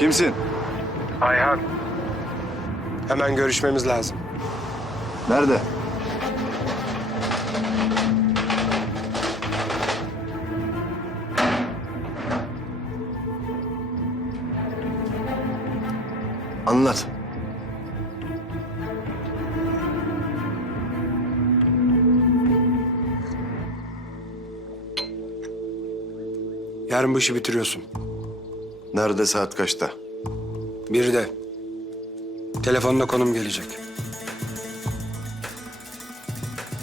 Kimsin? Ayhan. Hemen görüşmemiz lazım. Nerede? Anlat. Yarın bu işi bitiriyorsun. Nerede saat kaçta? Bir de telefonda konum gelecek.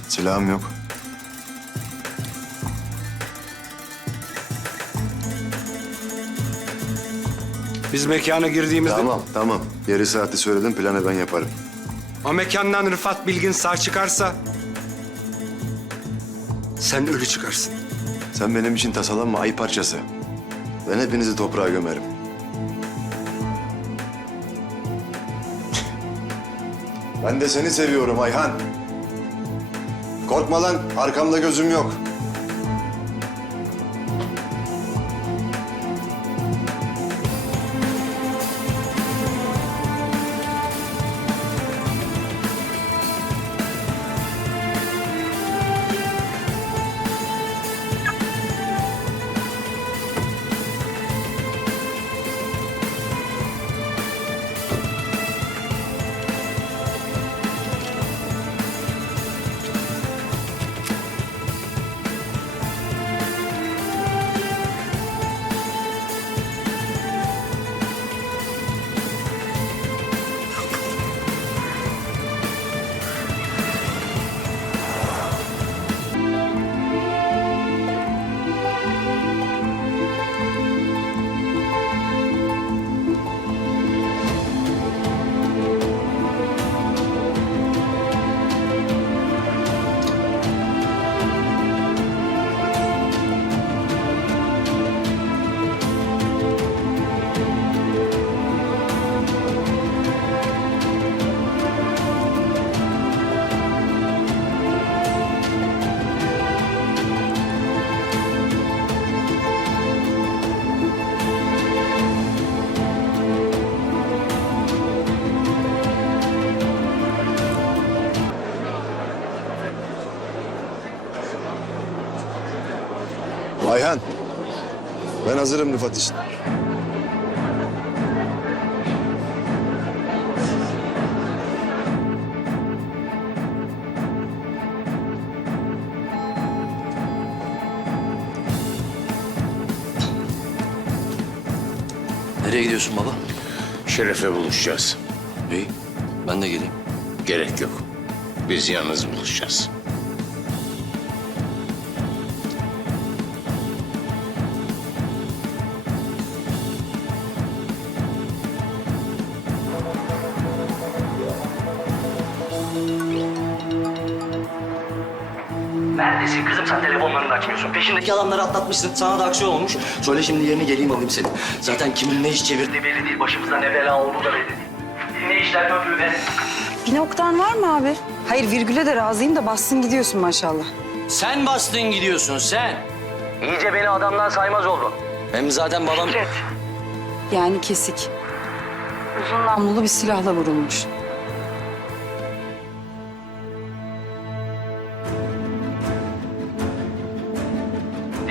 Silahım yok. Biz mekana girdiğimizde Tamam tamam. Yeri saati söyledim planı ben yaparım. o mekandan Rıfat Bilgin sağ çıkarsa sen ölü çıkarsın. Sen benim için tasalanma ay parçası. Ben hepinizi toprağa gömerim. ben de seni seviyorum Ayhan. Korkma lan arkamda gözüm yok. Ayhan. Ben hazırım Rıfat için. Nereye gidiyorsun baba? Şeref'le buluşacağız. İyi. Ben de geleyim. Gerek yok. Biz yalnız buluşacağız. Kızım sen telefonlarını da açmıyorsun. Peşindeki adamları atlatmışsın. Sana da aksiyon olmuş. Söyle şimdi yerini geleyim alayım seni. Zaten kimin ne iş çevirdiği belli değil. Başımıza ne bela olduğu da belli değil. Ne işler döndüğü belli. Bir noktan var mı abi? Hayır virgüle de razıyım da bassın gidiyorsun maşallah. Sen bastın gidiyorsun sen. İyice beni adamdan saymaz oldun. Hem zaten babam... Yani kesik. Uzun namlulu bir silahla vurulmuş.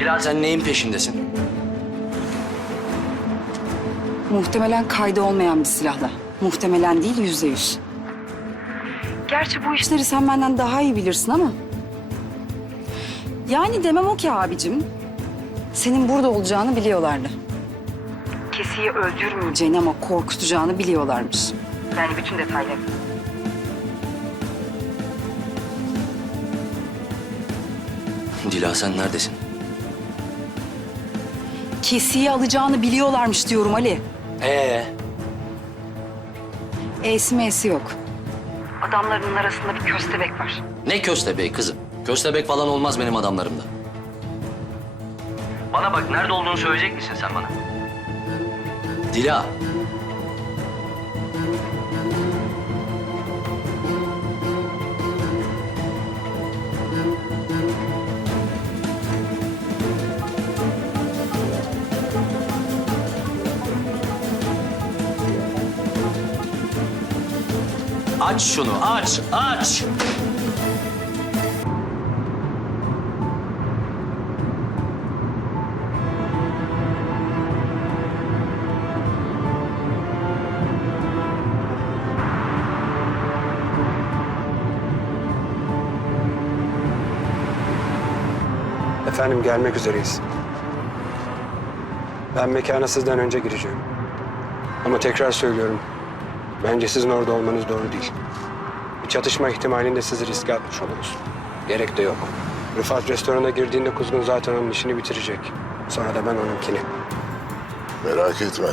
Dila sen neyin peşindesin? Muhtemelen kaydı olmayan bir silahla. Muhtemelen değil yüzde yüz. Gerçi bu işleri sen benden daha iyi bilirsin ama... Yani demem o ki abicim. Senin burada olacağını biliyorlardı. Kesiyi öldürmeyeceğini ama korkutacağını biliyorlarmış. Yani bütün detayları. Dila sen neredesin? Kesiyi alacağını biliyorlarmış diyorum Ali. Ee, E'si M'si yok. Adamlarının arasında bir köstebek var. ne köstebeği kızım? Köstebek falan olmaz benim adamlarımda. Bana bak nerede olduğunu söyleyecek misin sen bana? Dila. Aç şunu, aç, aç. Efendim gelmek üzereyiz. Ben mekana sizden önce gireceğim. Ama tekrar söylüyorum. Bence sizin orada olmanız doğru değil. Bir çatışma ihtimalinde sizi riske atmış oluruz. Gerek de yok. Rıfat restorana girdiğinde Kuzgun zaten onun işini bitirecek. Sonra da ben onunkini. Merak etme.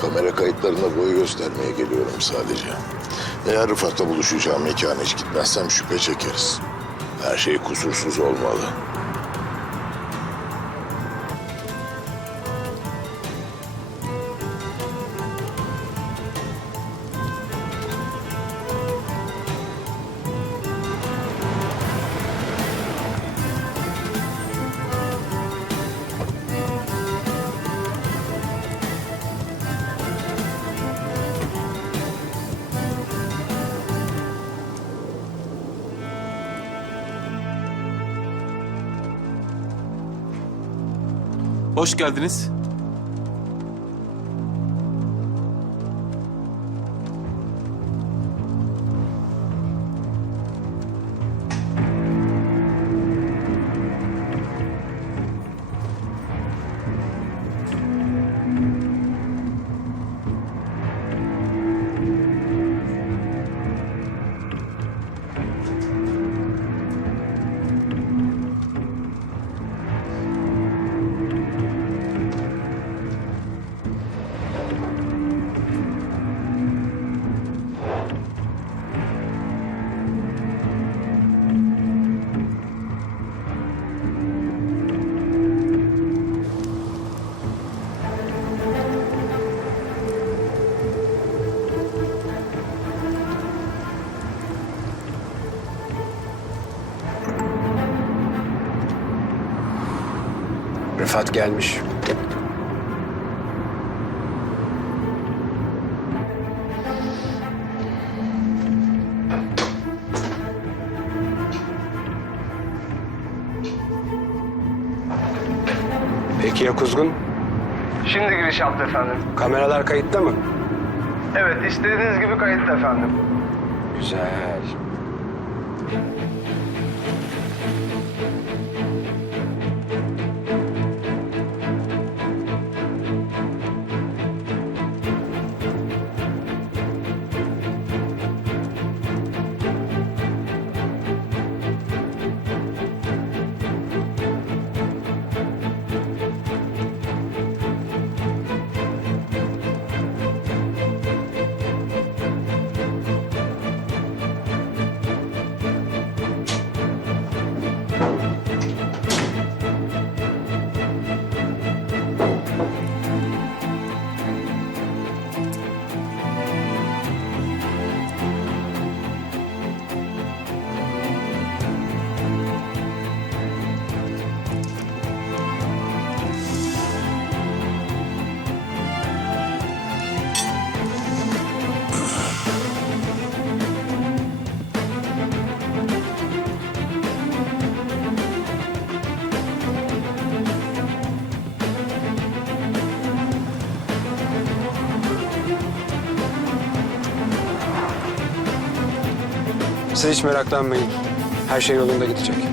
Kamera kayıtlarına boy göstermeye geliyorum sadece. Eğer Rıfat'la buluşacağım mekana hiç gitmezsem şüphe çekeriz. Her şey kusursuz olmalı. Hoş geldiniz. Rıfat gelmiş. Peki ya Kuzgun? Şimdi giriş yaptı efendim. Kameralar kayıtta mı? Evet istediğiniz gibi kayıtlı efendim. Güzel. Siz hiç meraklanmayın. Her şey yolunda gidecek.